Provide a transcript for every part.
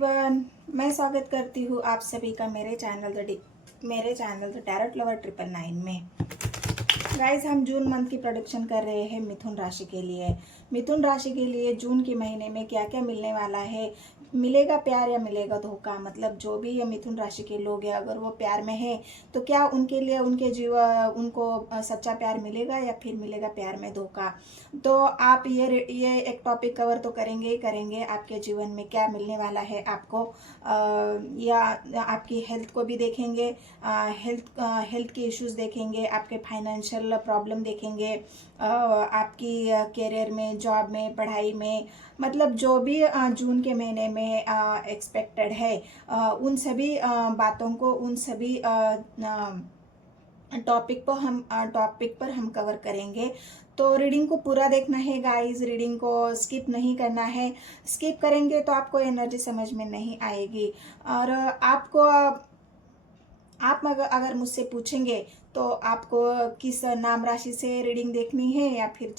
Everyone, मैं स्वागत करती हूँ आप सभी का मेरे चैनल द टैरोट लवर 999 में। गाइस, हम जून मंथ की प्रोडिक्शन कर रहे हैं मिथुन राशि के लिए। मिथुन राशि के लिए जून के महीने में क्या क्या मिलने वाला है, मिलेगा प्यार या मिलेगा धोखा। मतलब जो भी ये मिथुन राशि के लोग हैं, अगर वो प्यार में है तो क्या उनके लिए उनको सच्चा प्यार मिलेगा या फिर मिलेगा प्यार में धोखा। तो आप ये एक टॉपिक कवर तो करेंगे ही करेंगे। आपके जीवन में क्या मिलने वाला है आपको, या आपकी हेल्थ को भी देखेंगे, हेल्थ के इश्यूज देखेंगे, आपके फाइनेंशियल प्रॉब्लम देखेंगे, आपकी करियर में, जॉब में, पढ़ाई में, मतलब जो भी जून के महीने में एक्सपेक्टेड है, उन सभी बातों को, उन सभी टॉपिक पर हम कवर करेंगे। तो रीडिंग को पूरा देखना है गाइस, रीडिंग को स्किप नहीं करना है। स्किप करेंगे तो आपको एनर्जी समझ में नहीं आएगी। और आप अगर मुझसे पूछेंगे तो आपको किस नाम राशि से रीडिंग देखनी है या फिर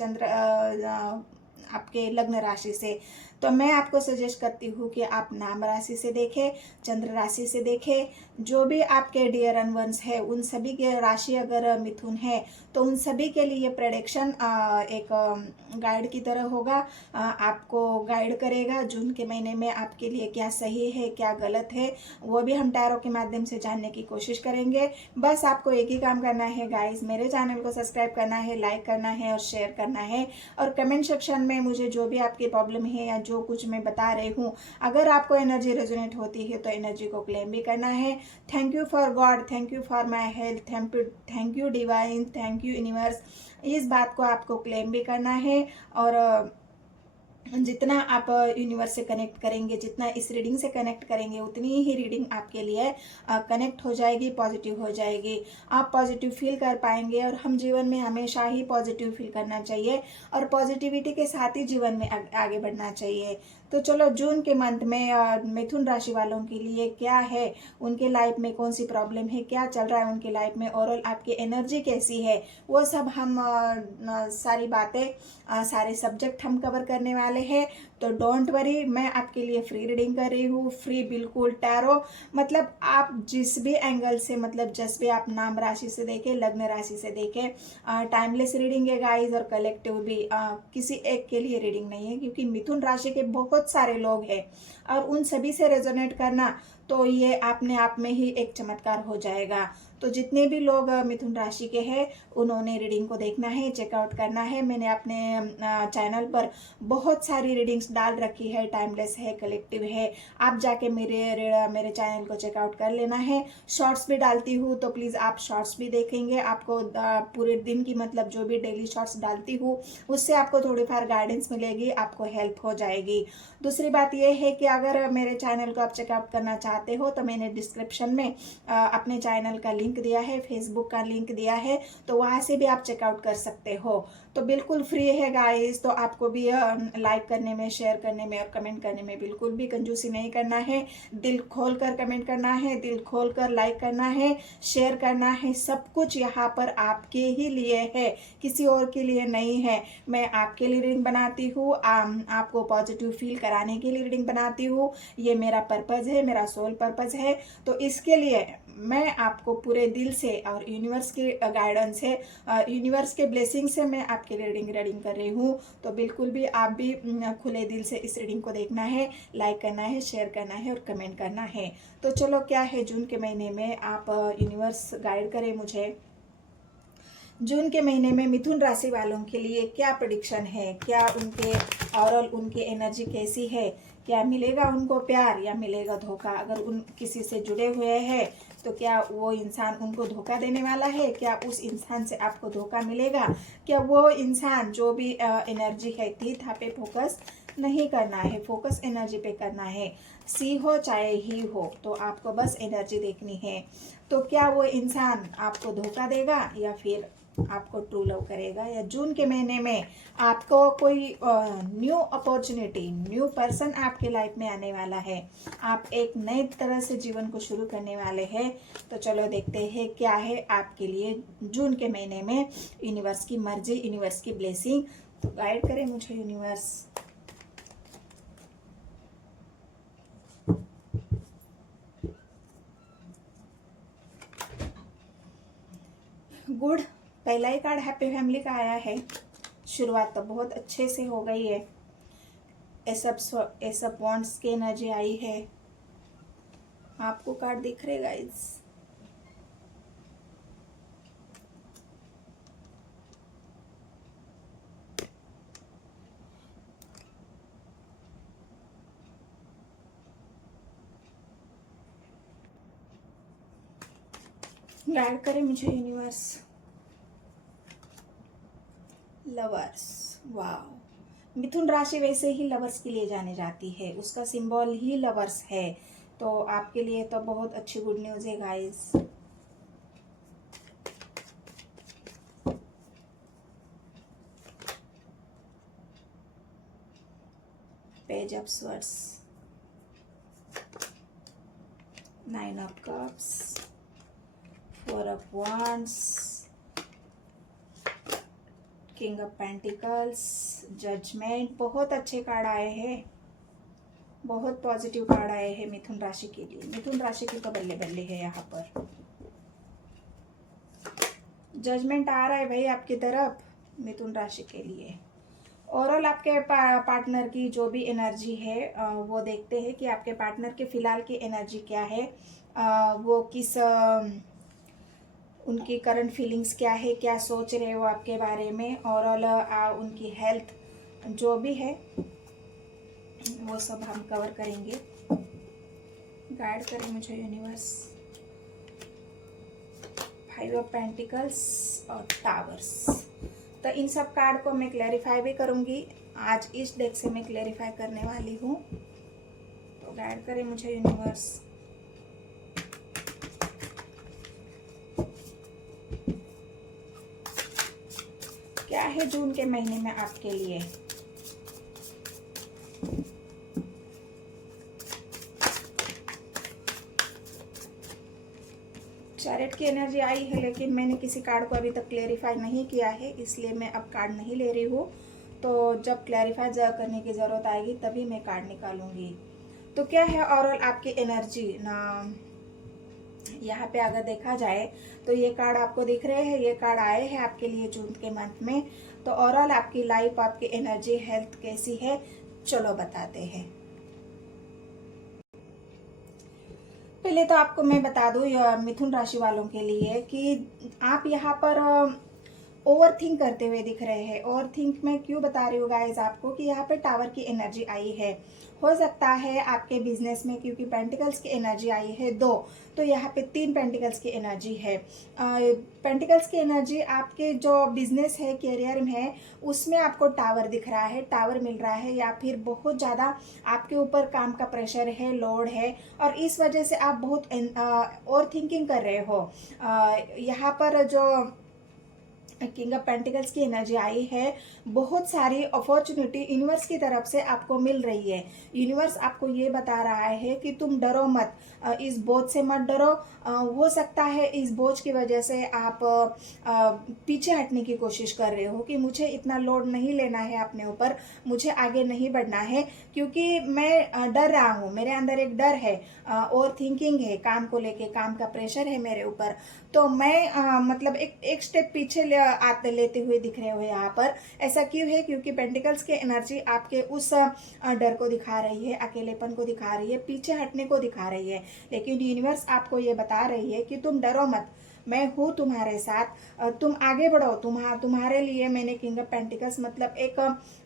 आपके लग्न राशि से, तो मैं आपको सजेस्ट करती हूँ कि आप नाम राशि से देखें, चंद्र राशि से देखें। जो भी आपके डियर अन वंस है, उन सभी के राशि अगर मिथुन है तो उन सभी के लिए प्रेडिक्शन एक गाइड की तरह होगा। आपको गाइड करेगा जून के महीने में आपके लिए क्या सही है, क्या गलत है, वो भी हम टैरो के माध्यम से जानने की कोशिश करेंगे। बस आपको एक ही काम करना है गाइस, मेरे चैनल को सब्सक्राइब करना है, लाइक करना है और शेयर करना है। और कमेंट सेक्शन में मुझे जो भी आपकी प्रॉब्लम है या जो कुछ मैं बता रही हूँ, अगर आपको एनर्जी रेजोनेट होती है तो एनर्जी को क्लेम भी करना है। Thank you for God, thank you for my health, thank you divine, thank you universe, इस बात को आपको क्लेम भी करना है। और जितना आप यूनिवर्स से कनेक्ट करेंगे, जितना इस रीडिंग से कनेक्ट करेंगे, उतनी ही रीडिंग आपके लिए कनेक्ट हो जाएगी, पॉजिटिव हो जाएगी। आप पॉजिटिव फील कर पाएंगे। और हम जीवन में हमेशा ही पॉजिटिव फील करना चाहिए और पॉजिटिविटी के साथ ही जीवन में आगे बढ़ना चाहिए। तो चलो, जून के मंथ में मिथुन राशि वालों के लिए क्या है, उनके लाइफ में कौन सी प्रॉब्लम है, क्या चल रहा है उनके लाइफ में, ओवरऑल आपकी एनर्जी कैसी है, वो सब हम सारी बातें, सारे सब्जेक्ट हम कवर करने वाले हैं। तो डोंट वरी, मैं आपके लिए फ्री रीडिंग कर रही हूँ, फ्री बिल्कुल टैरो। मतलब आप जिस भी एंगल से, मतलब जिस भी आप नाम राशि से देखें, लग्न राशि से देखें, टाइमलेस रीडिंग है गाइस। और कलेक्टिव भी, किसी एक के लिए रीडिंग नहीं है, क्योंकि मिथुन राशि के बहुत सारे लोग हैं और उन सभी से रेजोनेट करना, तो ये अपने आप में ही एक चमत्कार हो जाएगा। तो जितने भी लोग मिथुन राशि के हैं, उन्होंने रीडिंग को देखना है, चेकआउट करना है। मैंने अपने चैनल पर बहुत सारी रीडिंग्स डाल रखी है, टाइमलेस है, कलेक्टिव है। आप जाके मेरे चैनल को चेकआउट कर लेना है। शॉर्ट्स भी डालती हूँ, तो प्लीज़ आप शॉर्ट्स भी देखेंगे। आपको पूरे दिन की, मतलब जो भी डेली शॉर्ट्स डालती हूँ, उससे आपको थोड़ी फार गाइडेंस मिलेगी, आपको हेल्प हो जाएगी। दूसरी बात यह है कि अगर मेरे चैनल को आप चेकआउट करना चाहते हो तो मैंने डिस्क्रिप्शन में अपने चैनल का लिंक दिया है, फेसबुक का लिंक दिया है, तो वहाँ से भी आप चेकआउट कर सकते हो। तो बिल्कुल फ्री है गाइस। तो आपको भी लाइक करने में, शेयर करने में और कमेंट करने में बिल्कुल भी कंजूसी नहीं करना है। दिल खोल कर कमेंट करना है, दिल खोल कर लाइक करना है, शेयर करना है। सब कुछ यहाँ पर आपके ही लिए है, किसी और के लिए नहीं है। मैं आपके लिए रीडिंग बनाती हूँ, आपको पॉजिटिव फील कराने के लिए रीडिंग बनाती हूँ। ये मेरा पर्पज़ है, मेरा सोल पर्पज़ है। तो इसके लिए मैं आपको पूरे दिल से और यूनिवर्स के गाइडेंस से, यूनिवर्स के ब्लेसिंग से मैं आपके लिए रीडिंग कर रही हूँ। तो बिल्कुल भी आप भी खुले दिल से इस रीडिंग को देखना है, लाइक करना है, शेयर करना है और कमेंट करना है। तो चलो, क्या है जून के महीने में, आप यूनिवर्स गाइड करें मुझे। जून के महीने में मिथुन राशि वालों के लिए क्या प्रेडिक्शन है, क्या उनके ओवरऑल उनकी एनर्जी कैसी है, क्या मिलेगा उनको प्यार या मिलेगा धोखा। अगर उन किसी से जुड़े हुए हैं तो क्या वो इंसान उनको धोखा देने वाला है, क्या उस इंसान से आपको धोखा मिलेगा, क्या वो इंसान, जो भी एनर्जी है, तीर्थ पे फोकस नहीं करना है, फोकस एनर्जी पे करना है। सी हो चाहे ही हो, तो आपको बस एनर्जी देखनी है। तो क्या वो इंसान आपको धोखा देगा या फिर आपको ट्रू लव करेगा, या जून के महीने में आपको कोई न्यू अपॉर्चुनिटी, न्यू पर्सन आपके लाइफ में आने वाला है, आप एक नए तरह से जीवन को शुरू करने वाले हैं। तो चलो देखते हैं क्या है आपके लिए जून के महीने में यूनिवर्स की मर्जी, यूनिवर्स की ब्लेसिंग। तो गाइड करें मुझे यूनिवर्स। गुड, पहला ही कार्ड हैप्पी फैमिली का आया है। शुरुआत तो बहुत अच्छे से हो गई है। एस ऑफ वॉन्ड्स की एनर्जी आई है। आपको कार्ड दिख रहे गाइस? गाइड करे मुझे यूनिवर्स। लवर्स, वाह, मिथुन राशि वैसे ही लवर्स के लिए जाने जाती है, उसका सिंबल ही लवर्स है। तो आपके लिए तो बहुत अच्छी गुड न्यूज़ है guys. Page of swords, 9 of cups, 4 of wands, king of pentacles, judgment. बहुत अच्छे कार्ड आए हैं, बहुत पॉजिटिव कार्ड आए हैं मिथुन राशि के लिए। मिथुन राशि की तो बल्ले बल्ले है यहाँ पर। जजमेंट आ रहा है भाई आपकी तरफ मिथुन राशि के लिए। ओवरऑल आपके पार्टनर की जो भी एनर्जी है वो देखते हैं कि आपके पार्टनर के फिलहाल की एनर्जी क्या है, वो किस उनकी करंट फीलिंग्स क्या है, क्या सोच रहे हो आपके बारे में। ओवरऑल उनकी हेल्थ जो भी है वो सब हम कवर करेंगे। गाइड करें मुझे यूनिवर्स। 5 ऑफ पेंटिकल्स और टावर्स। तो इन सब कार्ड को मैं क्लैरिफाई भी करूंगी आज, इस डेक से मैं क्लैरिफाई करने वाली हूँ। तो गाइड करें मुझे यूनिवर्स। क्या है जून के महीने में आपके लिए? चैरिट की एनर्जी आई है, लेकिन मैंने किसी कार्ड को अभी तक क्लेरिफाई नहीं किया है, इसलिए मैं अब कार्ड नहीं ले रही हूँ। तो जब क्लैरिफाई करने की ज़रूरत आएगी तभी मैं कार्ड निकालूंगी। तो क्या है ओवरऑल आपकी एनर्जी ना, यहाँ पे अगर देखा जाए तो ये कार्ड आपको दिख रहे हैं, ये कार्ड आए हैं आपके लिए जून के मंथ में। तो ओवरऑल आपकी लाइफ, आपकी एनर्जी, हेल्थ कैसी है, चलो बताते हैं। पहले तो आपको मैं बता दूं मिथुन राशि वालों के लिए कि आप यहाँ पर ओवर थिंक करते हुए दिख रहे हैं। ओवर थिंक मैं क्यों बता रही हूँ गाइज आपको कि यहाँ पे टावर की एनर्जी आई है। हो सकता है आपके बिजनेस में, क्योंकि पेंटिकल्स की एनर्जी आई है 2, तो यहाँ पे 3 पेंटिकल्स की एनर्जी है। पेंटिकल्स की एनर्जी आपके जो बिजनेस है, करियर में है, उसमें आपको टावर दिख रहा है, टावर मिल रहा है, या फिर बहुत ज़्यादा आपके ऊपर काम का प्रेशर है, लोड है, और इस वजह से आप बहुत ओवर थिंकिंग कर रहे हो। यहाँ पर जो किंग ऑफ पेंटिकल्स की एनर्जी आई है, बहुत सारी अपॉर्चुनिटी यूनिवर्स की तरफ से आपको मिल रही है। यूनिवर्स आपको ये बता रहा है कि तुम डरो मत, इस बोझ से मत डरो। हो सकता है इस बोझ की वजह से आप पीछे हटने की कोशिश कर रहे हो कि मुझे इतना लोड नहीं लेना है अपने ऊपर, मुझे आगे नहीं बढ़ना है, क्योंकि मैं डर रहा हूँ, मेरे अंदर एक डर है, और थिंकिंग है, काम को लेके काम का प्रेशर है मेरे ऊपर। तो मैं मतलब एक स्टेप पीछे लेते हुए दिख रहे हो यहाँ पर। ऐसा क्यों है? क्योंकि पेंटिकल्स की एनर्जी आपके उस डर को दिखा रही है, अकेलेपन को दिखा रही है, पीछे हटने को दिखा रही है। लेकिन यूनिवर्स आपको ये बता रही है कि तुम डरो मत, मैं हूँ तुम्हारे साथ, तुम आगे बढ़ो। तुम्हारे लिए मैंने किंग ऑफ पेंटिकल्स मतलब एक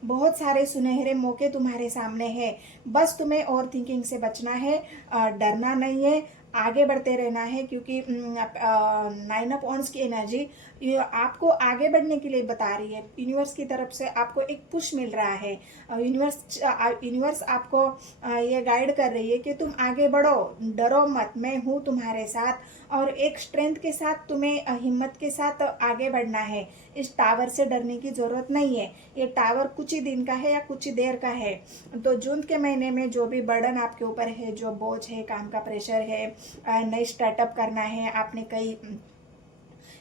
बहुत सारे सुनहरे मौके तुम्हारे सामने है। बस तुम्हें ओवर थिंकिंग से बचना है, डरना नहीं है, आगे बढ़ते रहना है। क्योंकि 9 ऑफ वॉन्ड्स की एनर्जी आपको आगे बढ़ने के लिए बता रही है। यूनिवर्स की तरफ से आपको एक पुश मिल रहा है। यूनिवर्स आपको ये गाइड कर रही है कि तुम आगे बढ़ो, डरो मत, मैं हूँ तुम्हारे साथ। और एक स्ट्रेंथ के साथ तुम्हें हिम्मत के साथ आगे बढ़ना है। इस टावर से डरने की जरूरत नहीं है। ये टावर कुछ ही दिन का है या कुछ ही देर का है। तो जून के महीने में जो भी बर्डन आपके ऊपर है, जो बोझ है, काम का प्रेशर है, नई स्टार्टअप करना है, आपने कई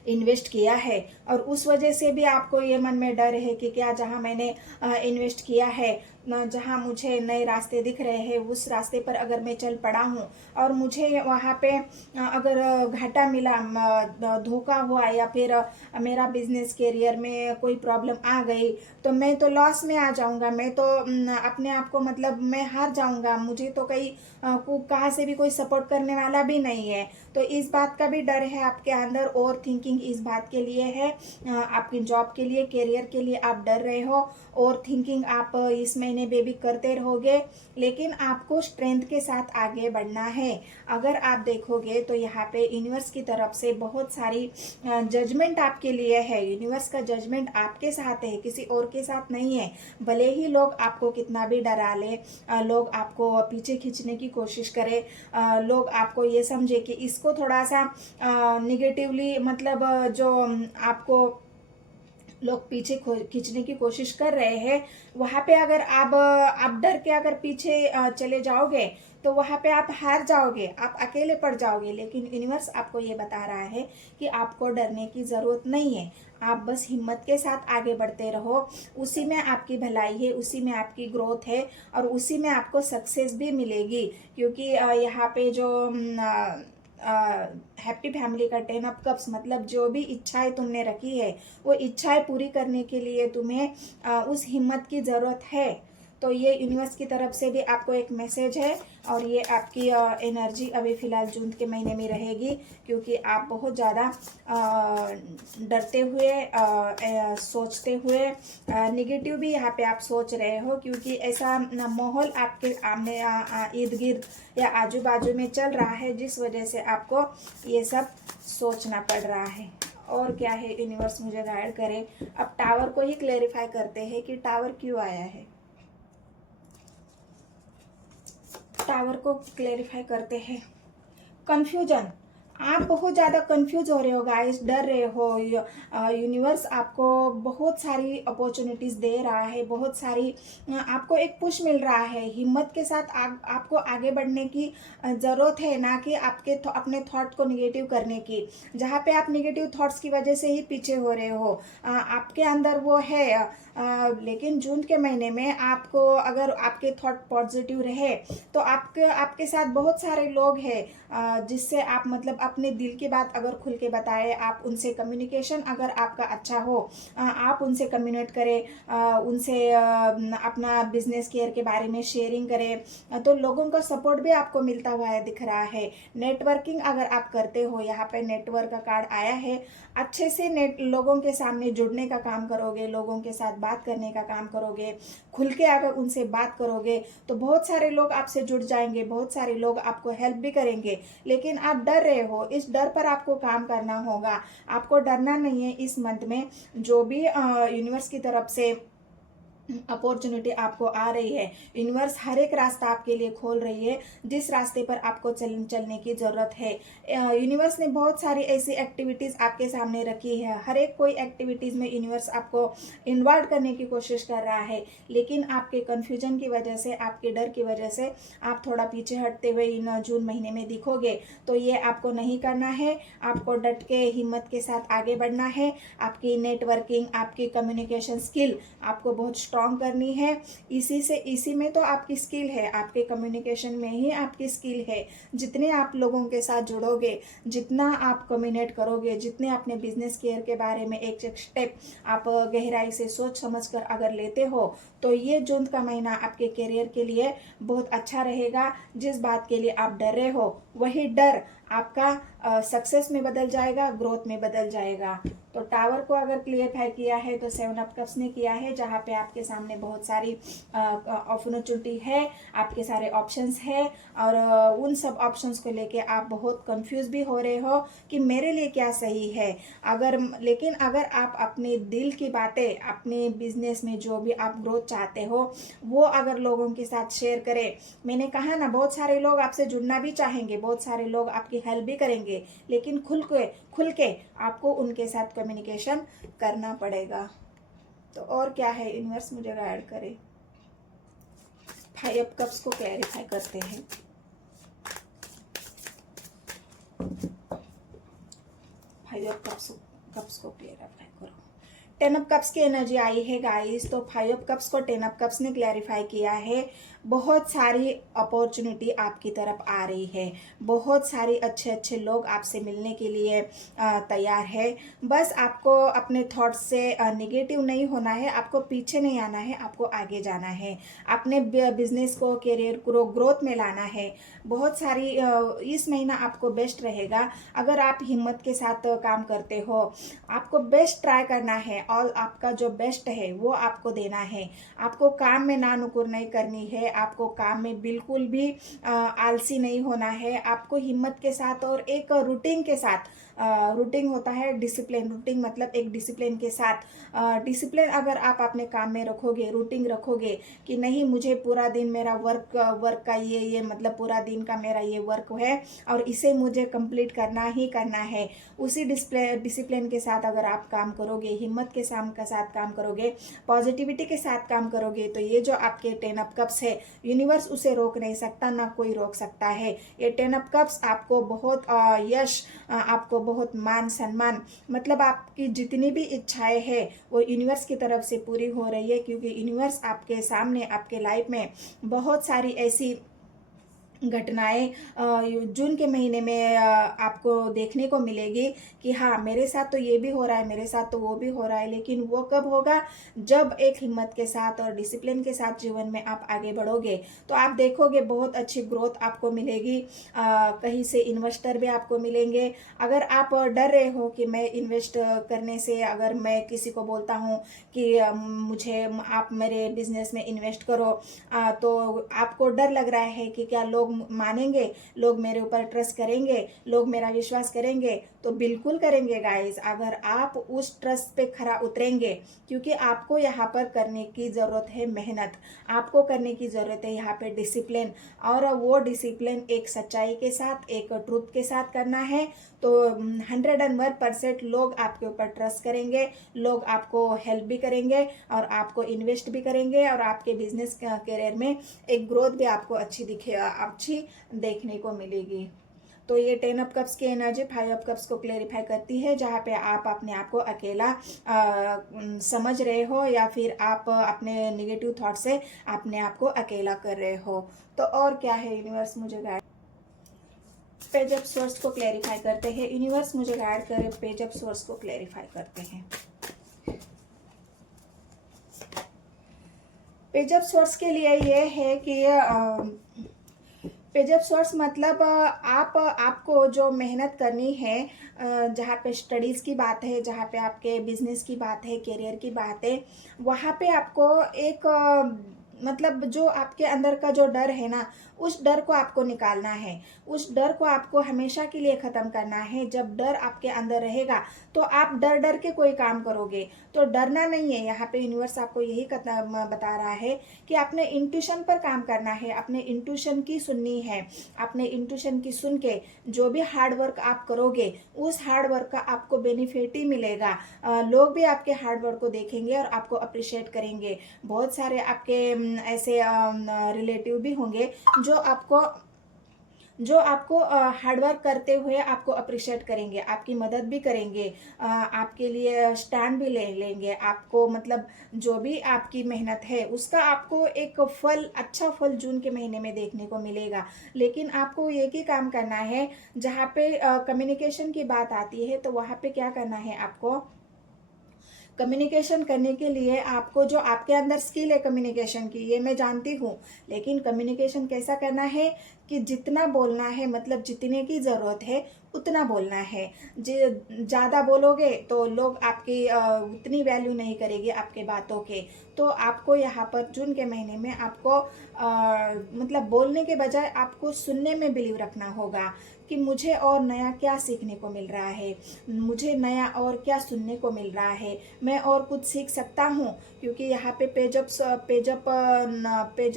इन्वेस्ट किया है, और उस वजह से भी आपको ये मन में डर है कि क्या जहां मैंने इन्वेस्ट किया है जहाँ मुझे नए रास्ते दिख रहे हैं उस रास्ते पर अगर मैं चल पड़ा हूँ और मुझे वहाँ पे अगर घाटा मिला, धोखा हुआ, या फिर मेरा बिजनेस करियर में कोई प्रॉब्लम आ गई, तो मैं तो लॉस में आ जाऊँगा, मैं तो अपने आप को मतलब मैं हार जाऊँगा, मुझे तो कहाँ से भी कोई सपोर्ट करने वाला भी नहीं है। तो इस बात का भी डर है आपके अंदर। ओवर थिंकिंग इस बात के लिए है, आपकी जॉब के लिए, करियर के लिए आप डर रहे हो। ओवर थिंकिंग आप इस महीने बेबी करते रहोगे, लेकिन आपको स्ट्रेंथ के साथ आगे बढ़ना है। अगर आप देखोगे तो यहाँ पे यूनिवर्स की तरफ से बहुत सारी जजमेंट आपके लिए है। यूनिवर्स का जजमेंट आपके साथ है, किसी और के साथ नहीं है। भले ही लोग आपको कितना भी डरा ले, लोग आपको पीछे खींचने की कोशिश करें, लोग आपको ये समझे कि इसको थोड़ा सा निगेटिवली, मतलब जो आपको लोग पीछे खींचने की कोशिश कर रहे हैं, वहाँ पे अगर आप डर के अगर पीछे चले जाओगे तो वहाँ पे आप हार जाओगे, आप अकेले पड़ जाओगे। लेकिन यूनिवर्स आपको ये बता रहा है कि आपको डरने की ज़रूरत नहीं है, आप बस हिम्मत के साथ आगे बढ़ते रहो। उसी में आपकी भलाई है, उसी में आपकी ग्रोथ है, और उसी में आपको सक्सेस भी मिलेगी। क्योंकि यहाँ पे जो हैप्पी फैमिली का 10 ऑफ कप्स, मतलब जो भी इच्छाएं तुमने रखी है वो इच्छाएं पूरी करने के लिए तुम्हें उस हिम्मत की ज़रूरत है। तो ये यूनिवर्स की तरफ से भी आपको एक मैसेज है, और ये आपकी एनर्जी अभी फ़िलहाल जून के महीने में रहेगी, क्योंकि आप बहुत ज़्यादा डरते हुए, सोचते हुए, निगेटिव भी यहाँ पे आप सोच रहे हो, क्योंकि ऐसा माहौल आपके आमने इर्द गिर्द या आजू बाजू में चल रहा है, जिस वजह से आपको ये सब सोचना पड़ रहा है। और क्या है यूनिवर्स मुझे गाइड करे। अब टावर को ही क्लेरिफाई करते हैं कि टावर क्यों आया है। टावर को क्लेरिफाई करते हैं। कंफ्यूजन, आप बहुत ज़्यादा कंफ्यूज हो रहे हो गाइस, डर रहे हो। यूनिवर्स आपको बहुत सारी अपॉर्चुनिटीज़ दे रहा है, बहुत सारी आपको एक पुश मिल रहा है। हिम्मत के साथ आपको आगे बढ़ने की ज़रूरत है, ना कि अपने थॉट को निगेटिव करने की। जहाँ पे आप निगेटिव थॉट्स की वजह से ही पीछे हो रहे हो, आपके अंदर वो है। लेकिन जून के महीने में आपको अगर आपके थॉट पॉजिटिव रहे तो आपके साथ बहुत सारे लोग हैं जिससे आप मतलब अपने दिल की बात अगर खुल के बताए, आप उनसे कम्युनिकेशन अगर आपका अच्छा हो, आप उनसे कम्युनिकेट करें, उनसे अपना बिजनेस केयर के बारे में शेयरिंग करें, तो लोगों का सपोर्ट भी आपको मिलता हुआ है दिख रहा है। नेटवर्किंग अगर आप करते हो, यहाँ पे नेटवर्क का कार्ड आया है, अच्छे से लोगों के सामने जुड़ने का काम करोगे, लोगों के साथ बात करने का काम करोगे, खुल के अगर उनसे बात करोगे तो बहुत सारे लोग आपसे जुड़ जाएंगे, बहुत सारे लोग आपको हेल्प भी करेंगे। लेकिन आप डर रहे हो, इस डर पर आपको काम करना होगा। आपको डरना नहीं है। इस मंथ में जो भी यूनिवर्स की तरफ से अपॉर्चुनिटी आपको आ रही है, यूनिवर्स हर एक रास्ता आपके लिए खोल रही है, जिस रास्ते पर आपको चलने की ज़रूरत है। यूनिवर्स ने बहुत सारी ऐसी एक्टिविटीज़ आपके सामने रखी है। हर एक कोई एक्टिविटीज़ में यूनिवर्स आपको इन्वॉल्व करने की कोशिश कर रहा है, लेकिन आपके कन्फ्यूजन की वजह से, आपके डर की वजह से आप थोड़ा पीछे हटते हुए इन जून महीने में दिखोगे। तो ये आपको नहीं करना है, आपको डट के हिम्मत के साथ आगे बढ़ना है। आपकी नेटवर्किंग, आपकी कम्युनिकेशन स्किल आपको बहुत स्ट्रॉन्ग करनी है। इसी में तो आपकी स्किल है, आपके कम्युनिकेशन में ही आपकी स्किल है। जितने आप लोगों के साथ जुड़ोगे, जितना आप कम्युनिकेट करोगे, जितने अपने बिजनेस केयर के बारे में एक एक स्टेप आप गहराई से सोच समझ कर अगर लेते हो, तो ये जून का महीना आपके करियर के लिए बहुत अच्छा रहेगा। जिस बात के लिए आप डर रहे हो, वही डर आपका सक्सेस में बदल जाएगा, ग्रोथ में बदल जाएगा। तो टावर को अगर क्लियरफाई किया है तो 7 ऑफ कप्स ने किया है, जहाँ पे आपके सामने बहुत सारी अपॉर्चुनिटी है, आपके सारे ऑप्शंस है, और उन सब ऑप्शंस को लेके आप बहुत कंफ्यूज भी हो रहे हो कि मेरे लिए क्या सही है। लेकिन अगर आप अपने दिल की बातें, अपने बिजनेस में जो भी आप ग्रोथ चाहते हो, वो अगर लोगों के साथ शेयर करें, मैंने कहा ना, बहुत सारे लोग आपसे जुड़ना भी चाहेंगे, बहुत सारे लोग आपकी हेल्प भी करेंगे, लेकिन खुल के आपको उनके साथ कम्युनिकेशन करना पड़ेगा। तो और क्या है यूनिवर्स मुझे गाइड करे। 5 ऑफ कप्स को क्लैरिफाई करते हैं। 5 ऑफ कप्स को क्लैरिफाई करो। 10 ऑफ कप्स की एनर्जी आई है गाइस, तो 5 ऑफ कप्स को 10 ऑफ कप्स ने क्लैरिफाई किया है। बहुत सारी अपॉर्चुनिटी आपकी तरफ आ रही है, बहुत सारी अच्छे अच्छे लोग आपसे मिलने के लिए तैयार है। बस आपको अपने थॉट्स से नेगेटिव नहीं होना है, आपको पीछे नहीं आना है, आपको आगे जाना है, अपने बिजनेस को करियर को ग्रोथ में लाना है। बहुत सारी इस महीना आपको बेस्ट रहेगा अगर आप हिम्मत के साथ काम करते हो। आपको बेस्ट ट्राई करना है और आपका जो बेस्ट है वो आपको देना है। आपको काम में ना नुकुर नहीं करनी है, आपको काम में बिल्कुल भी आलसी नहीं होना है। आपको हिम्मत के साथ और एक रूटीन के साथ, रूटीन होता है डिसिप्लिन, रूटीन मतलब एक डिसिप्लिन के साथ, डिसिप्लिन अगर आप अपने काम में रखोगे, रूटीन रखोगे कि नहीं मुझे पूरा दिन मेरा वर्क का ये मतलब पूरा दिन का मेरा ये वर्क है और इसे मुझे कंप्लीट करना ही करना है, उसी डिसिप्लिन के साथ अगर आप काम करोगे, हिम्मत के साथ काम करोगे, पॉजिटिविटी के साथ काम करोगे, तो ये जो आपके 10 ऑफ कप्स है यूनिवर्स उसे रोक नहीं सकता, ना कोई रोक सकता है। ये 10 ऑफ कप्स आपको बहुत यश, आपको बहुत मान सम्मान, मतलब आपकी जितनी भी इच्छाएं हैं वो यूनिवर्स की तरफ से पूरी हो रही है, क्योंकि यूनिवर्स आपके सामने आपके लाइफ में बहुत सारी ऐसी घटनाएं जून के महीने में आपको देखने को मिलेगी कि हाँ मेरे साथ तो ये भी हो रहा है, मेरे साथ तो वो भी हो रहा है, लेकिन वो कब होगा जब एक हिम्मत के साथ और डिसिप्लिन के साथ जीवन में आप आगे बढ़ोगे तो आप देखोगे बहुत अच्छी ग्रोथ आपको मिलेगी। कहीं से इन्वेस्टर भी आपको मिलेंगे। अगर आप डर रहे हो कि मैं इन्वेस्ट करने से, अगर मैं किसी को बोलता हूँ कि मुझे आप मेरे बिजनेस में इन्वेस्ट करो, तो आपको डर लग रहा है कि क्या लोग मानेंगे, लोग मेरे ऊपर ट्रस्ट करेंगे, लोग मेरा विश्वास करेंगे, तो बिल्कुल करेंगे गाइस अगर आप उस ट्रस्ट पे खरा उतरेंगे, क्योंकि आपको यहाँ पर करने की ज़रूरत है मेहनत, आपको करने की ज़रूरत है यहाँ पे डिसिप्लिन, और वो डिसिप्लिन एक सच्चाई के साथ, एक ट्रूथ के साथ करना है। तो 101% लोग आपके ऊपर ट्रस्ट करेंगे, लोग आपको हेल्प भी करेंगे और आपको इन्वेस्ट भी करेंगे, और आपके बिजनेस करियर में एक ग्रोथ भी आपको अच्छी देखने को मिलेगी। तो ये 10 ऑफ कप्स की एनर्जी 5 ऑफ कप्स को क्लेरिफाई करती है, जहाँ पे आप अपने आप को अकेला समझ रहे हो, या फिर आप अपने नेगेटिव थॉट से अपने आप को अकेला कर रहे हो। तो और क्या है यूनिवर्स मुझे गाइड, पेज ऑफ सोर्स को क्लेरिफाई करते हैं। यूनिवर्स मुझे गाइड करे, पेज ऑफ सोर्स को क्लेरिफाई करते हैं। पेज ऑफ सोर्स के लिए ये है कि पेज ऑफ सोर्स मतलब आपको जो मेहनत करनी है, जहाँ पे स्टडीज़ की बात है, जहाँ पे आपके बिजनेस की बात है, करियर की बात है, वहाँ पे आपको एक मतलब जो आपके अंदर का जो डर है ना, उस डर को आपको निकालना है, उस डर को आपको हमेशा के लिए ख़त्म करना है। जब डर आपके अंदर रहेगा तो आप डर डर के कोई काम करोगे, तो डरना नहीं है। यहाँ पे यूनिवर्स आपको यही बता रहा है कि अपने इंट्यूशन पर काम करना है, अपने इंट्यूशन की सुननी है, अपने इंट्यूशन की सुन के जो भी हार्ड वर्क आप करोगे उस हार्ड वर्क का आपको बेनिफिट ही मिलेगा। लोग भी आपके हार्ड वर्क को देखेंगे और आपको अप्रिशिएट करेंगे। बहुत सारे आपके ऐसे रिलेटिव भी होंगे जो आपको हार्डवर्क करते हुए आपको अप्रिशिएट करेंगे, आपकी मदद भी करेंगे, आपके लिए स्टैंड भी ले लेंगे। आपको मतलब जो भी आपकी मेहनत है उसका आपको एक फल, अच्छा फल जून के महीने में देखने को मिलेगा। लेकिन आपको एक ही काम करना है, जहाँ पे कम्युनिकेशन की बात आती है तो वहाँ पे क्या करना है, आपको कम्युनिकेशन करने के लिए आपको जो आपके अंदर स्किल है कम्युनिकेशन की, ये मैं जानती हूँ, लेकिन कम्युनिकेशन कैसा करना है कि जितना बोलना है, मतलब जितने की ज़रूरत है उतना बोलना है। ज़्यादा बोलोगे तो लोग आपकी उतनी वैल्यू नहीं करेगी आपके बातों के। तो आपको यहाँ पर जून के महीने में आपको मतलब बोलने के बजाय आपको सुनने में बिलीव रखना होगा कि मुझे और नया क्या सीखने को मिल रहा है, मुझे नया और क्या सुनने को मिल रहा है, मैं और कुछ सीख सकता हूँ। क्योंकि यहाँ पे पेज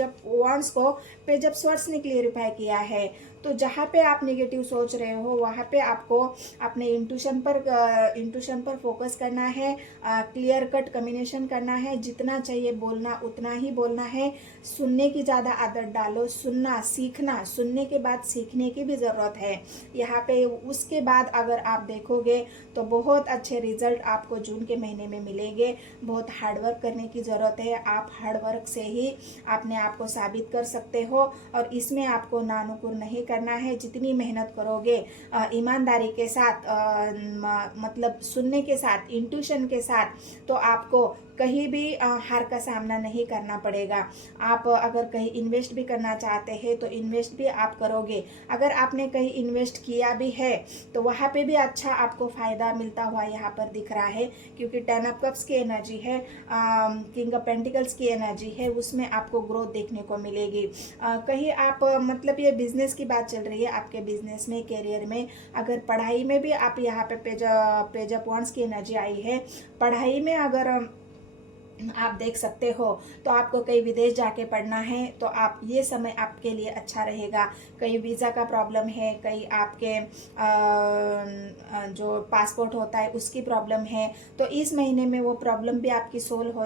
ऑफ वांड्स को पेज ऑफ स्वॉर्ड्स ने क्लियरिफाई किया है। तो जहाँ पे आप नेगेटिव सोच रहे हो वहाँ पे आपको अपने इंट्यूशन पर फोकस करना है, क्लियर कट कम्युनिकेशन करना है, जितना चाहिए बोलना उतना ही बोलना है। सुनने की ज़्यादा आदत डालो, सुनना सीखना, सुनने के बाद सीखने की भी ज़रूरत है यहाँ पे। उसके बाद अगर आप देखोगे तो बहुत अच्छे रिजल्ट आपको जून के महीने में मिलेंगे। बहुत हार्डवर्क करने की ज़रूरत है, आप हार्डवर्क से ही अपने आप को साबित कर सकते हो और इसमें आपको नानुकुर नहीं करना है। जितनी मेहनत करोगे ईमानदारी के साथ, मतलब सुनने के साथ, इंट्यूशन के साथ, तो आपको कहीं भी हार का सामना नहीं करना पड़ेगा। आप अगर कहीं इन्वेस्ट भी करना चाहते हैं तो इन्वेस्ट भी आप करोगे। अगर आपने कहीं इन्वेस्ट किया भी है तो वहाँ पे भी अच्छा आपको फ़ायदा मिलता हुआ यहाँ पर दिख रहा है, क्योंकि 10 ऑफ कप्स की एनर्जी है, किंग ऑफ पेंटिकल्स की एनर्जी है, उसमें आपको ग्रोथ देखने को मिलेगी। कहीं आप मतलब ये बिजनेस की बात चल रही है, आपके बिजनेस में, करियर में, अगर पढ़ाई में भी आप यहाँ पे पेज ऑफ वांड्स की एनर्जी आई है, पढ़ाई में अगर आप देख सकते हो तो आपको कहीं विदेश जाके पढ़ना है तो आप ये समय आपके लिए अच्छा रहेगा। कहीं वीज़ा का प्रॉब्लम है, कहीं आपके जो पासपोर्ट होता है उसकी प्रॉब्लम है, तो इस महीने में वो प्रॉब्लम भी आपकी सॉल्व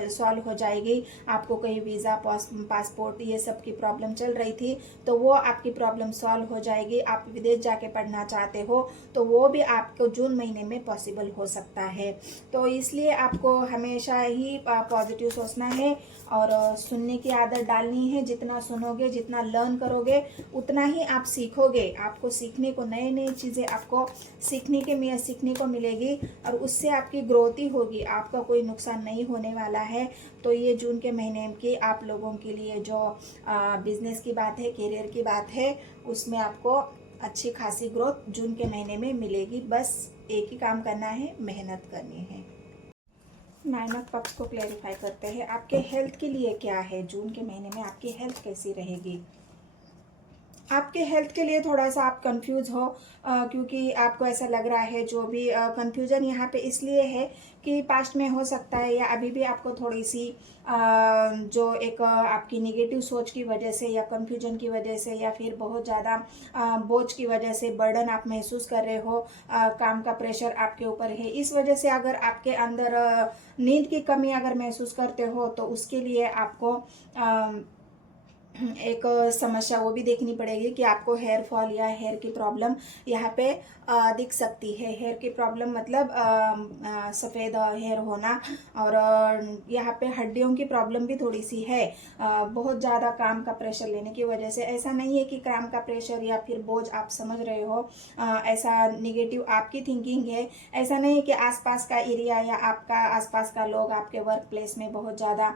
हो जाएगी। आपको कहीं वीज़ा, पासपोर्ट ये सब की प्रॉब्लम चल रही थी तो वो आपकी प्रॉब्लम सॉल्व हो जाएगी। आप विदेश जाके पढ़ना चाहते हो तो वो भी आपको जून महीने में पॉसिबल हो सकता है। तो इसलिए आपको हमेशा ही पॉजिटिव सोचना है और सुनने की आदत डालनी है। जितना सुनोगे, जितना लर्न करोगे उतना ही आप सीखोगे। आपको सीखने को नई नई चीज़ें आपको सीखने को मिलेगी और उससे आपकी ग्रोथ ही होगी। आपका कोई नुकसान नहीं होने वाला है। तो ये जून के महीने की आप लोगों के लिए जो बिजनेस की बात है, करियर की बात है, उसमें आपको अच्छी खासी ग्रोथ जून के महीने में मिलेगी। बस एक ही काम करना है, मेहनत करनी है। 9 ऑफ कप्स को क्लैरिफाई करते हैं। आपके हेल्थ के लिए क्या है, जून के महीने में आपकी हेल्थ कैसी रहेगी। आपके हेल्थ के लिए थोड़ा सा आप कंफ्यूज हो, क्योंकि आपको ऐसा लग रहा है, जो भी कंफ्यूजन यहाँ पे इसलिए है कि पास्ट में हो सकता है या अभी भी आपको थोड़ी सी जो एक आपकी नेगेटिव सोच की वजह से या कंफ्यूजन की वजह से या फिर बहुत ज़्यादा बोझ की वजह से बर्डन आप महसूस कर रहे हो, काम का प्रेशर आपके ऊपर है। इस वजह से अगर आपके अंदर नींद की कमी अगर महसूस करते हो तो उसके लिए आपको एक समस्या वो भी देखनी पड़ेगी कि आपको हेयर फॉल या हेयर की प्रॉब्लम यहाँ पे दिख सकती है। हेयर की प्रॉब्लम मतलब सफ़ेद हेयर होना, और यहाँ पे हड्डियों की प्रॉब्लम भी थोड़ी सी है। बहुत ज़्यादा काम का प्रेशर लेने की वजह से, ऐसा नहीं है कि काम का प्रेशर या फिर बोझ आप समझ रहे हो, ऐसा नेगेटिव आपकी थिंकिंग है। ऐसा नहीं है कि आसपास का एरिया या आपका आसपास का लोग आपके वर्क प्लेस में बहुत ज़्यादा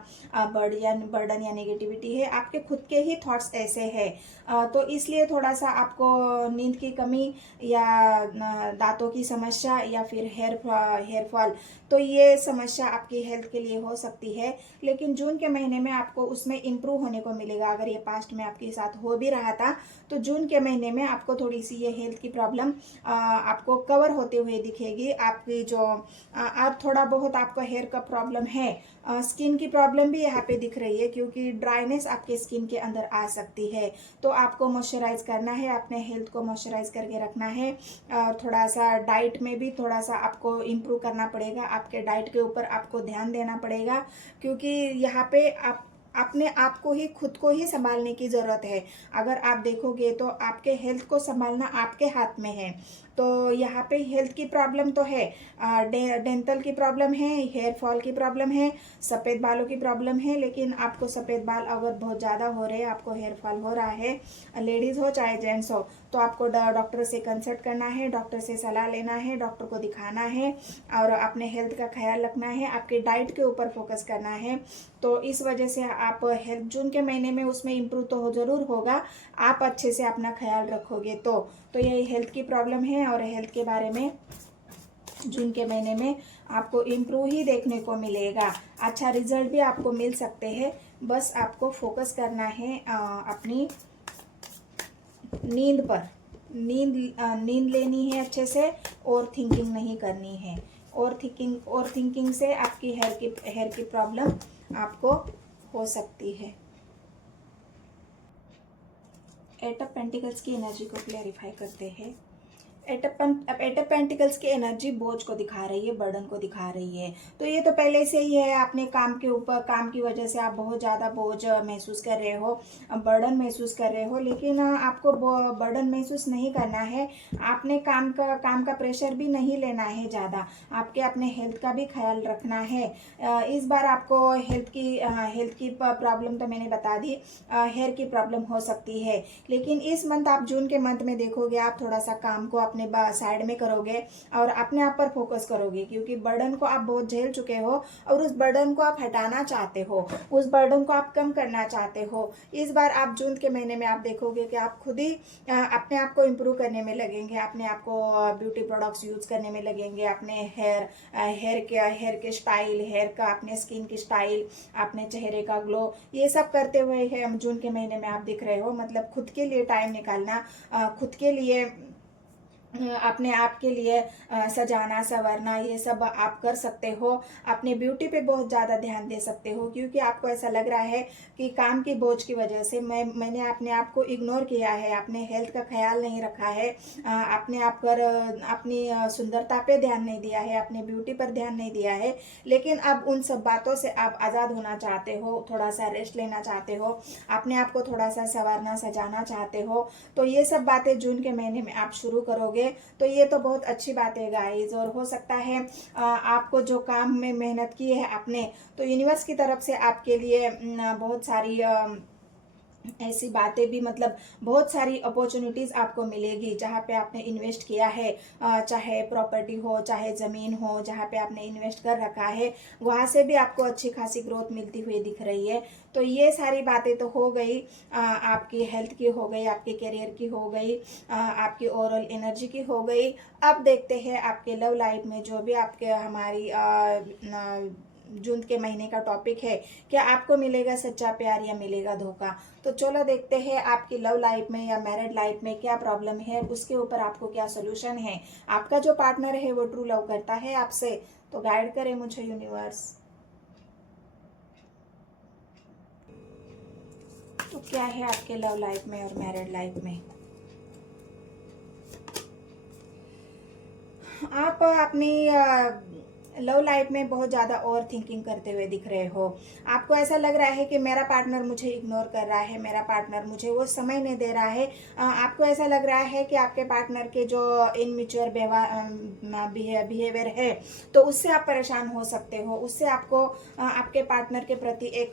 बर्डन या नेगेटिविटी है, आपके खुद के ही थॉट्स ऐसे हैं। तो इसलिए थोड़ा सा आपको नींद की कमी या दांतों की समस्या या फिर हेयर फॉल, तो ये समस्या आपकी हेल्थ के लिए हो सकती है। लेकिन जून के महीने में आपको उसमें इम्प्रूव होने को मिलेगा। अगर ये पास्ट में आपके साथ हो भी रहा था तो जून के महीने में आपको थोड़ी सी ये हेल्थ की प्रॉब्लम आपको कवर होते हुए दिखेगी। आपकी जो आप थोड़ा बहुत आपका हेयर का प्रॉब्लम है, स्किन की प्रॉब्लम भी यहाँ पे दिख रही है, क्योंकि ड्राइनेस आपके स्किन के अंदर आ सकती है। तो आपको मॉइस्चराइज करना है, अपने हेल्थ को मॉइस्चराइज करके रखना है। और थोड़ा सा डाइट में भी थोड़ा सा आपको इम्प्रूव करना पड़ेगा। आपके डाइट के ऊपर आपको ध्यान देना पड़ेगा, क्योंकि यहाँ पे आप अपने आप को ही, खुद को ही संभालने की ज़रूरत है। अगर आप देखोगे तो आपके हेल्थ को संभालना आपके हाथ में है। तो यहाँ पे हेल्थ की प्रॉब्लम तो है, डेंटल की प्रॉब्लम है, हेयर फॉल की प्रॉब्लम है, सफ़ेद बालों की प्रॉब्लम है। लेकिन आपको सफ़ेद बाल अगर बहुत ज़्यादा हो रहे हैं, आपको हेयर फॉल हो रहा है, लेडीज़ हो चाहे जेंट्स हो, तो आपको डॉक्टर से कंसल्ट करना है, डॉक्टर से सलाह लेना है, डॉक्टर को दिखाना है और अपने हेल्थ का ख्याल रखना है, आपके डाइट के ऊपर फोकस करना है। तो इस वजह से आप हेल्थ जून के महीने में उसमें इम्प्रूव तो ज़रूर होगा, आप अच्छे से अपना ख्याल रखोगे तो यही हेल्थ की प्रॉब्लम है। और हेल्थ के बारे में जून के महीने में आपको इम्प्रूव ही देखने को मिलेगा, अच्छा रिजल्ट भी आपको मिल सकते हैं। बस आपको फोकस करना है अपनी नींद पर। नींद लेनी है अच्छे से, और थिंकिंग नहीं करनी है। और थिंकिंग से आपकी हेयर की प्रॉब्लम आपको हो सकती है। एट ऑफ पेंटिकल्स की एनर्जी को क्लैरिफाई करते हैं। एट ऑफ पेंटिकल्स की एनर्जी बोझ को दिखा रही है, बर्डन को दिखा रही है। तो ये तो पहले से ही है, आपने काम के ऊपर, काम की वजह से आप बहुत ज़्यादा बोझ महसूस कर रहे हो, बर्डन महसूस कर रहे हो। लेकिन आपको बर्डन महसूस नहीं करना है। आपने काम का प्रेशर भी नहीं लेना है ज़्यादा। आपके अपने हेल्थ का भी ख्याल रखना है। इस बार आपको हेल्थ की प्रॉब्लम तो मैंने बता दी, हेयर की प्रॉब्लम हो सकती है। लेकिन इस मंथ, आप जून के मंथ में देखोगे, आप थोड़ा सा काम को अपने साइड में करोगे और अपने आप पर फोकस करोगे, क्योंकि बर्डन को आप बहुत झेल चुके हो और उस बर्डन को आप हटाना चाहते हो, उस बर्डन को आप कम करना चाहते हो। इस बार आप जून के महीने में आप देखोगे कि आप खुद ही अपने आप को इम्प्रूव करने में लगेंगे, अपने आप को ब्यूटी प्रोडक्ट्स यूज करने में लगेंगे, अपने हेयर के स्टाइल, हेयर का, अपने स्किन की स्टाइल, अपने चेहरे का ग्लो, ये सब करते हुए है जून के महीने में आप दिख रहे हो। मतलब खुद के लिए टाइम निकालना, खुद के लिए, अपने आप के लिए सजाना संवरना, ये सब आप कर सकते हो। अपने ब्यूटी पे बहुत ज़्यादा ध्यान दे सकते हो, क्योंकि आपको ऐसा लग रहा है कि काम की बोझ की वजह से मैंने अपने आप को इग्नोर किया है, अपने हेल्थ का ख्याल नहीं रखा है, अपने आप पर, अपनी सुंदरता पे ध्यान नहीं दिया है, अपने ब्यूटी पर ध्यान नहीं दिया है। लेकिन अब उन सब बातों से आप आज़ाद होना चाहते हो, थोड़ा सा रेस्ट लेना चाहते हो, अपने आप को थोड़ा सा संवारना सजाना चाहते हो। तो ये सब बातें जून के महीने में आप शुरू करोगे, तो ये तो बहुत अच्छी बात है गाइस। और हो सकता है आपको जो काम में मेहनत की है आपने, तो यूनिवर्स की तरफ से आपके लिए बहुत सारी ऐसी बातें भी, मतलब बहुत सारी अपॉर्चुनिटीज़ आपको मिलेगी जहाँ पे आपने इन्वेस्ट किया है, चाहे प्रॉपर्टी हो, चाहे ज़मीन हो, जहाँ पे आपने इन्वेस्ट कर रखा है, वहाँ से भी आपको अच्छी खासी ग्रोथ मिलती हुई दिख रही है। तो ये सारी बातें तो हो गई, आपकी हेल्थ की हो गई, आपके करियर की हो गई, आपकी ओवरऑल एनर्जी की हो गई। अब देखते हैं आपके लव लाइफ में, जो भी आपके हमारी जून के महीने का टॉपिक है, क्या आपको मिलेगा सच्चा प्यार या मिलेगा धोखा। तो चलो देखते हैं आपकी लव लाइफ में या मैरिड लाइफ में क्या प्रॉब्लम है, उसके ऊपर आपको क्या सोल्यूशन है। आपका जो पार्टनर है वो ट्रू लव करता है आपसे, तो गाइड करे मुझे यूनिवर्स। तो क्या है आपके लव लाइफ में और मैरिड लाइफ में। आप अपनी लव लाइफ में बहुत ज़्यादा ओवर थिंकिंग करते हुए दिख रहे हो। आपको ऐसा लग रहा है कि मेरा पार्टनर मुझे इग्नोर कर रहा है, मेरा पार्टनर मुझे वो समय नहीं दे रहा है। आपको ऐसा लग रहा है कि आपके पार्टनर के जो इनमेच्योर बिहेवियर है, तो उससे आप परेशान हो सकते हो। उससे आपको आपके पार्टनर के प्रति एक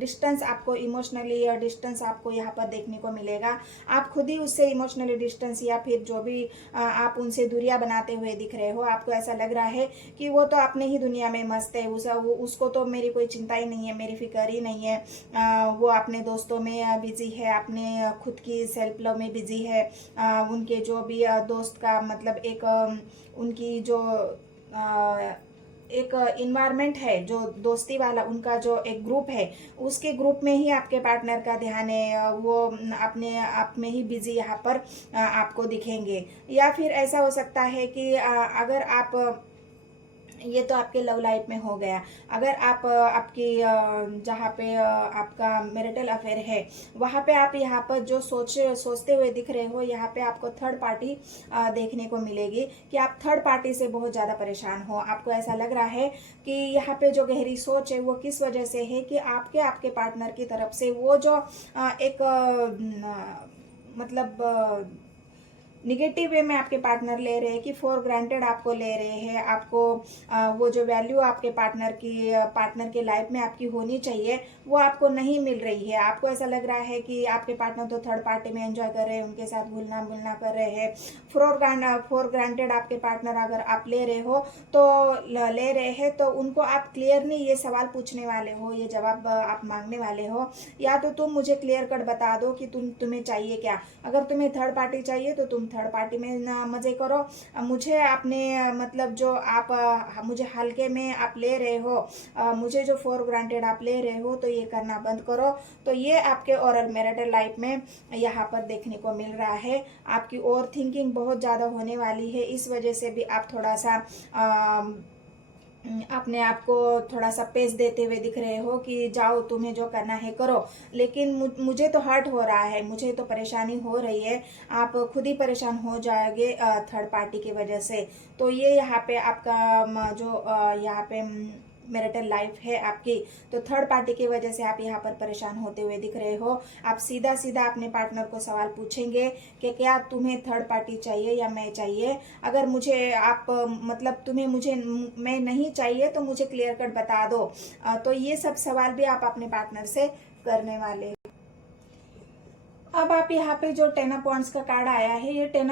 डिस्टेंस, आपको इमोशनली डिस्टेंस आपको यहाँ पर देखने को मिलेगा। आप खुद ही उससे इमोशनली डिस्टेंस या फिर जो भी आप उनसे दूरियां बनाते हुए दिख रहे हो। आपको ऐसा लग रहा है कि वो तो अपने ही दुनिया में मस्त है, उसको तो मेरी कोई चिंता ही नहीं है, मेरी फिक्र ही नहीं है। वो अपने दोस्तों में बिजी है, अपने खुद की सेल्फ लव में बिजी है। उनके जो भी दोस्त का, मतलब एक उनकी जो एक इन्वायरमेंट है जो दोस्ती वाला, उनका जो एक ग्रुप है, उसके ग्रुप में ही आपके पार्टनर का ध्यान है। वो अपने आप में ही बिजी यहाँ पर आपको दिखेंगे। या फिर ऐसा हो सकता है कि अगर आप, ये तो आपके लव लाइफ में हो गया। अगर आप आपकी जहाँ पे आपका मैरिटल अफेयर है, वहाँ पे आप यहाँ पर जो सोचते हुए दिख रहे हो, यहाँ पे आपको थर्ड पार्टी देखने को मिलेगी कि आप थर्ड पार्टी से बहुत ज़्यादा परेशान हो। आपको ऐसा लग रहा है कि यहाँ पे जो गहरी सोच है वो किस वजह से है कि आपके पार्टनर की तरफ से वो जो एक मतलब निगेटिव वे में आपके पार्टनर ले रहे हैं, कि फॉर ग्रांटेड आपको ले रहे हैं। आपको वो जो वैल्यू आपके पार्टनर के लाइफ में आपकी होनी चाहिए, वो आपको नहीं मिल रही है। आपको ऐसा लग रहा है कि आपके पार्टनर तो थर्ड पार्टी में एंजॉय कर रहे हैं, उनके साथ घुलना मिलना कर रहे हैं। फॉर ग्रांटेड आपके पार्टनर अगर आप ले रहे हो, तो ले रहे हैं, तो उनको आप क्लियरली ये सवाल पूछने वाले हो, ये जवाब आप मांगने वाले हो, या तो तुम मुझे क्लियर कट बता दो कि तुम्हें चाहिए क्या। अगर तुम्हें थर्ड पार्टी चाहिए तो तुम थर्ड पार्टी में मजे करो। मुझे अपने मतलब जो आप मुझे हल्के में आप ले रहे हो, मुझे जो फॉर ग्रांटेड आप ले रहे हो, तो ये करना बंद करो। तो ये आपके ओरल मैरिटल लाइफ में यहाँ पर देखने को मिल रहा है। आपकी ओवर थिंकिंग बहुत ज़्यादा होने वाली है, इस वजह से भी आप थोड़ा सा अपने आप को थोड़ा सा पेस देते हुए दिख रहे हो कि जाओ तुम्हें जो करना है करो, लेकिन मुझे तो हर्ट हो रहा है, मुझे तो परेशानी हो रही है, आप खुद ही परेशान हो जाओगे थर्ड पार्टी की वजह से। तो ये यहाँ पे आपका जो यहाँ पे मैरिटल लाइफ है आपकी, तो थर्ड पार्टी की वजह से आप यहाँ पर परेशान होते हुए दिख रहे हो। आप सीधा सीधा अपने पार्टनर को सवाल पूछेंगे कि क्या तुम्हें थर्ड पार्टी चाहिए या मैं चाहिए। अगर मुझे आप मतलब तुम्हें मुझे मैं नहीं चाहिए तो मुझे क्लियर कट बता दो। तो ये सब सवाल भी आप अपने पार्टनर से करने वाले। अब आप यहाँ पे जो 10 ऑफ वांड्स का कार्ड आया है, ये 10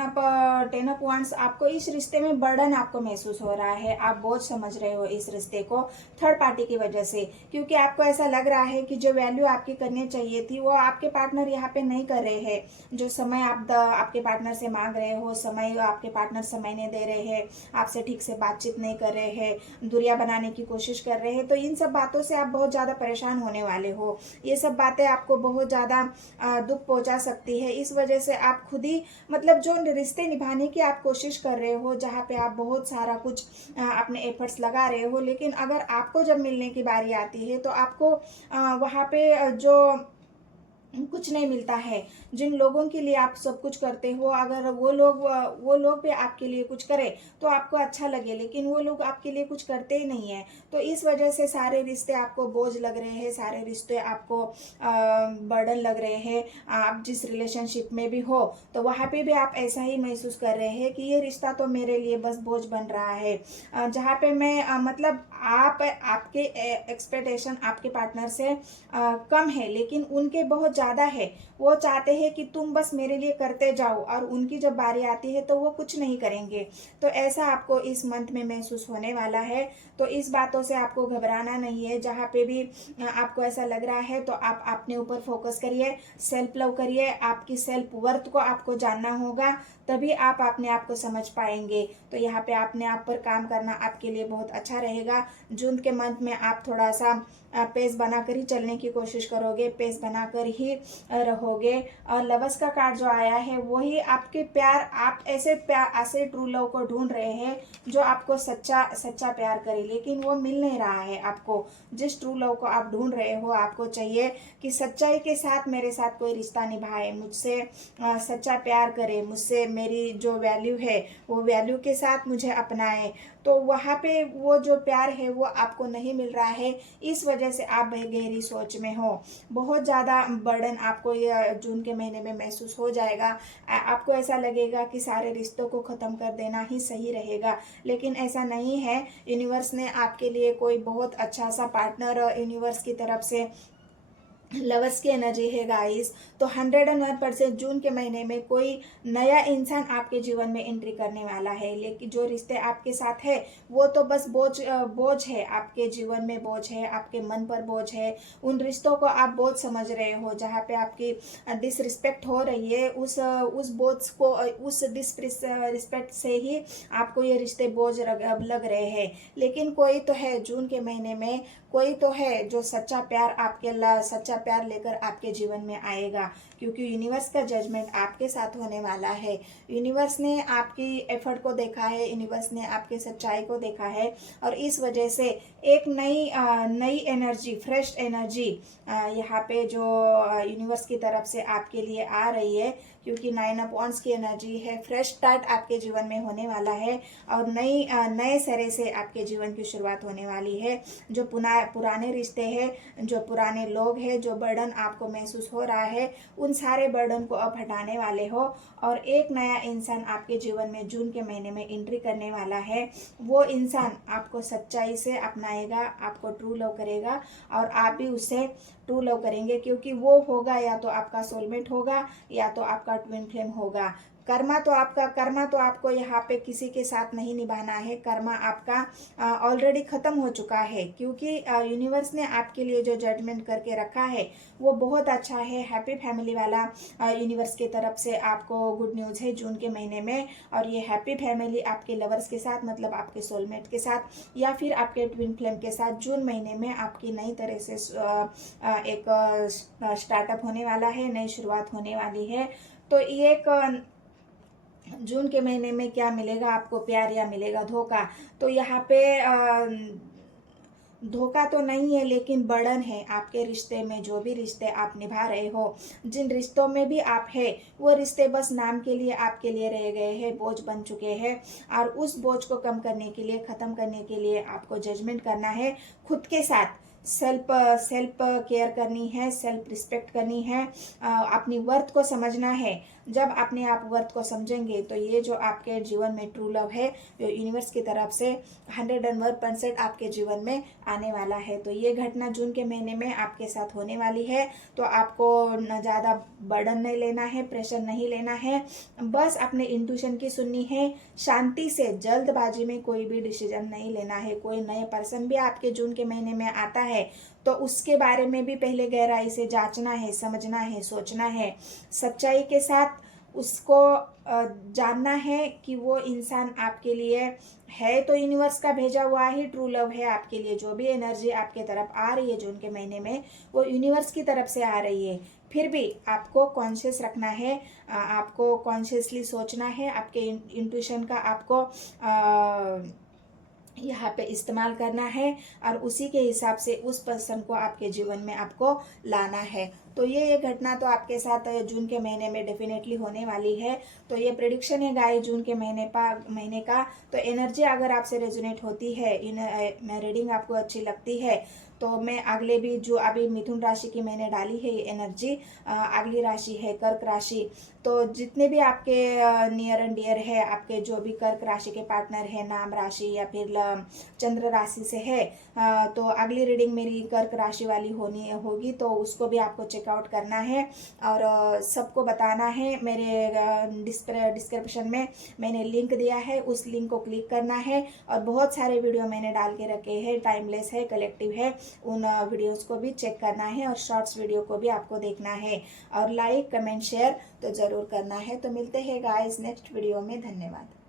ऑफ वांड्स आपको इस रिश्ते में बर्डन आपको महसूस हो रहा है, आप बोझ समझ रहे हो इस रिश्ते को थर्ड पार्टी की वजह से, क्योंकि आपको ऐसा लग रहा है कि जो वैल्यू आपकी करनी चाहिए थी वो आपके पार्टनर यहाँ पे नहीं कर रहे हैं। जो समय आप आपके पार्टनर से मांग रहे हो, समय आपके पार्टनर समय नहीं दे रहे हैं, आपसे ठीक से बातचीत नहीं कर रहे हैं, दूरियां बनाने की कोशिश कर रहे हैं, तो इन सब बातों से आप बहुत ज्यादा परेशान होने वाले हो। ये सब बातें आपको बहुत ज्यादा दुख पहुंचा सकती है। इस वजह से आप खुद ही मतलब जो रिश्ते निभाने की आप कोशिश कर रहे हो, जहाँ पे आप बहुत सारा कुछ अपने एफर्ट्स लगा रहे हो, लेकिन अगर आपको जब मिलने की बारी आती है तो आपको वहाँ पे जो कुछ नहीं मिलता है। जिन लोगों के लिए आप सब कुछ करते हो, अगर वो लोग भी आपके लिए कुछ करे तो आपको अच्छा लगे, लेकिन वो लोग आपके लिए कुछ करते ही नहीं है। तो इस वजह से सारे रिश्ते आपको बोझ लग रहे हैं, सारे रिश्ते आपको बर्डन लग रहे हैं। आप जिस रिलेशनशिप में भी हो तो वहाँ पे भी आप ऐसा ही महसूस कर रहे हैं कि ये रिश्ता तो मेरे लिए बस बोझ बन रहा है। जहाँ पे मैं मतलब आपके एक्सपेक्टेशन आपके पार्टनर से कम है, लेकिन उनके बहुत ज़्यादा है। वो चाहते हैं कि तुम बस मेरे लिए करते जाओ, और उनकी जब बारी आती है तो वो कुछ नहीं करेंगे। तो ऐसा आपको इस मंथ में महसूस होने वाला है। तो इस बातों से आपको घबराना नहीं है। जहाँ पे भी आपको ऐसा लग रहा है तो आप अपने ऊपर फोकस करिए, सेल्फ लव करिए, आपकी सेल्फ वर्थ को आपको जानना होगा, तभी आप अपने आप को समझ पाएंगे। तो यहाँ पे अपने आप पर काम करना आपके लिए बहुत अच्छा रहेगा। जून के मंथ में आप थोड़ा सा पेस बनाकर ही चलने की कोशिश करोगे, पेस बनाकर ही रहोगे। और लवर्स का कार्ड जो आया है वही आपके प्यार, आप ऐसे ट्रू लव को ढूंढ रहे हैं जो आपको सच्चा प्यार करे, लेकिन वो मिल नहीं रहा है आपको। जिस ट्रू लव को आप ढूंढ रहे हो, आपको चाहिए कि सच्चाई के साथ मेरे साथ कोई रिश्ता निभाए, मुझसे सच्चा प्यार करे, मुझसे मेरी जो वैल्यू है वो वैल्यू के साथ मुझे अपनाए। तो वहाँ पे वो जो प्यार है वो आपको नहीं मिल रहा है। इस वजह से आप गहरी सोच में हो, बहुत ज़्यादा बर्डन आपको ये जून के महीने में महसूस हो जाएगा। आपको ऐसा लगेगा कि सारे रिश्तों को ख़त्म कर देना ही सही रहेगा, लेकिन ऐसा नहीं है। यूनिवर्स ने आपके लिए कोई बहुत अच्छा सा पार्टनर यूनिवर्स की तरफ से लवर्स की एनर्जी है गाइस। तो 101% जून के महीने में कोई नया इंसान आपके जीवन में एंट्री करने वाला है, लेकिन जो रिश्ते आपके साथ है वो तो बस बोझ है, आपके जीवन में बोझ है, आपके मन पर बोझ है। उन रिश्तों को आप बोझ समझ रहे हो, जहाँ पे आपकी डिसरिस्पेक्ट हो रही है, उस बोझ को, उस डिसरिस्पेक्ट से ही आपको ये रिश्ते बोझ लग रहे हैं। लेकिन कोई तो है जून के महीने में, कोई तो है जो सच्चा प्यार लेकर आपके जीवन में आएगा, क्योंकि यूनिवर्स का जजमेंट आपके साथ होने वाला है। यूनिवर्स ने आपकी एफर्ट को देखा है, यूनिवर्स ने आपके सच्चाई को देखा है, और इस वजह से एक नई एनर्जी, फ्रेश एनर्जी यहाँ पे जो यूनिवर्स की तरफ से आपके लिए आ रही है, क्योंकि 9 ऑफ वांड्स की एनर्जी है। फ्रेश स्टार्ट आपके जीवन में होने वाला है, और नए सिरे से आपके जीवन की शुरुआत होने वाली है। जो पुराने रिश्ते हैं, जो पुराने लोग हैं, जो बर्डन आपको महसूस हो रहा है, उन सारे बर्डन को अब हटाने वाले हो, और एक नया इंसान आपके जीवन में जून के महीने में एंट्री करने वाला है। वो इंसान आपको सच्चाई से अपनाएगा, आपको ट्रू लव करेगा, और आप भी उससे ट्रू लव करेंगे, क्योंकि वो होगा या तो आपका सोलमेट होगा या तो आपका ट्विन फ्लेम होगा। कर्मा तो आपको यहाँ पे किसी के साथ नहीं निभाना है। कर्मा आपका ऑलरेडी खत्म हो चुका है, क्योंकि यूनिवर्स ने आपके लिए जो जजमेंट करके रखा है वो बहुत अच्छा है। हैप्पी फैमिली वाला यूनिवर्स की तरफ से आपको गुड न्यूज़ है जून के महीने में। और ये हैप्पी फैमिली आपके लवर्स के साथ, मतलब आपके सोलमेट के साथ या फिर आपके ट्विन फ्लेम के साथ जून महीने में आपकी नई तरह से एक स्टार्टअप होने वाला है, नई शुरुआत होने वाली है। तो ये एक जून के महीने में क्या मिलेगा आपको, प्यार या मिलेगा धोखा। तो यहाँ पे धोखा तो नहीं है, लेकिन बर्डन है आपके रिश्ते में। जो भी रिश्ते आप निभा रहे हो, जिन रिश्तों में भी आप है, वो रिश्ते बस नाम के लिए आपके लिए रह गए हैं, बोझ बन चुके हैं। और उस बोझ को कम करने के लिए, खत्म करने के लिए आपको जजमेंट करना है खुद के साथ। सेल्फ केयर करनी है, सेल्फ रिस्पेक्ट करनी है, अपनी वर्थ को समझना है। जब अपने आप वर्थ को समझेंगे तो ये जो आपके जीवन में ट्रू लव है, जो यूनिवर्स की तरफ से 101% आपके जीवन में आने वाला है। तो ये घटना जून के महीने में आपके साथ होने वाली है। तो आपको न ज़्यादा बर्डन नहीं लेना है, प्रेशर नहीं लेना है, बस अपने इंट्यूशन की सुननी है। शांति से, जल्दबाजी में कोई भी डिसीजन नहीं लेना है। कोई नए पर्सन भी आपके जून के महीने में आता है तो उसके बारे में भी पहले गहराई से जांचना है, समझना है, सोचना है, सच्चाई के साथ उसको जानना है कि वो इंसान आपके लिए है तो यूनिवर्स का भेजा हुआ ही ट्रू लव है आपके लिए। जो भी एनर्जी आपके तरफ आ रही है जून के महीने में, वो यूनिवर्स की तरफ से आ रही है। फिर भी आपको कॉन्शियस रखना है, आपको कॉन्शियसली सोचना है, आपके इंट्यूशन का आपको यहाँ पे इस्तेमाल करना है और उसी के हिसाब से उस पर्सन को आपके जीवन में आपको लाना है। तो ये घटना तो आपके साथ जून के महीने में डेफिनेटली होने वाली है। तो ये प्रेडिक्शन है गाइस जून के महीने का। तो एनर्जी अगर आपसे रेजोनेट होती है, मैं रीडिंग आपको अच्छी लगती है, तो मैं अगले भी जो अभी मिथुन राशि की मैंने डाली है ये एनर्जी, अगली राशि है कर्क राशि। तो जितने भी आपके नियर एंड डियर है, आपके जो भी कर्क राशि के पार्टनर है, नाम राशि या फिर चंद्र राशि से है, तो अगली रीडिंग मेरी कर्क राशि वाली होगी, तो उसको भी आपको चेकआउट करना है और सबको बताना है। मेरे डिस्क्रिप्शन में मैंने लिंक दिया है, उस लिंक को क्लिक करना है। और बहुत सारे वीडियो मैंने डाल के रखे हैं, टाइमलेस है, कलेक्टिव है, उन वीडियोस को भी चेक करना है और शॉर्ट्स वीडियो को भी आपको देखना है। और लाइक, कमेंट, शेयर तो ज़रूर करना है। तो मिलते हैं गाइस नेक्स्ट वीडियो में। धन्यवाद।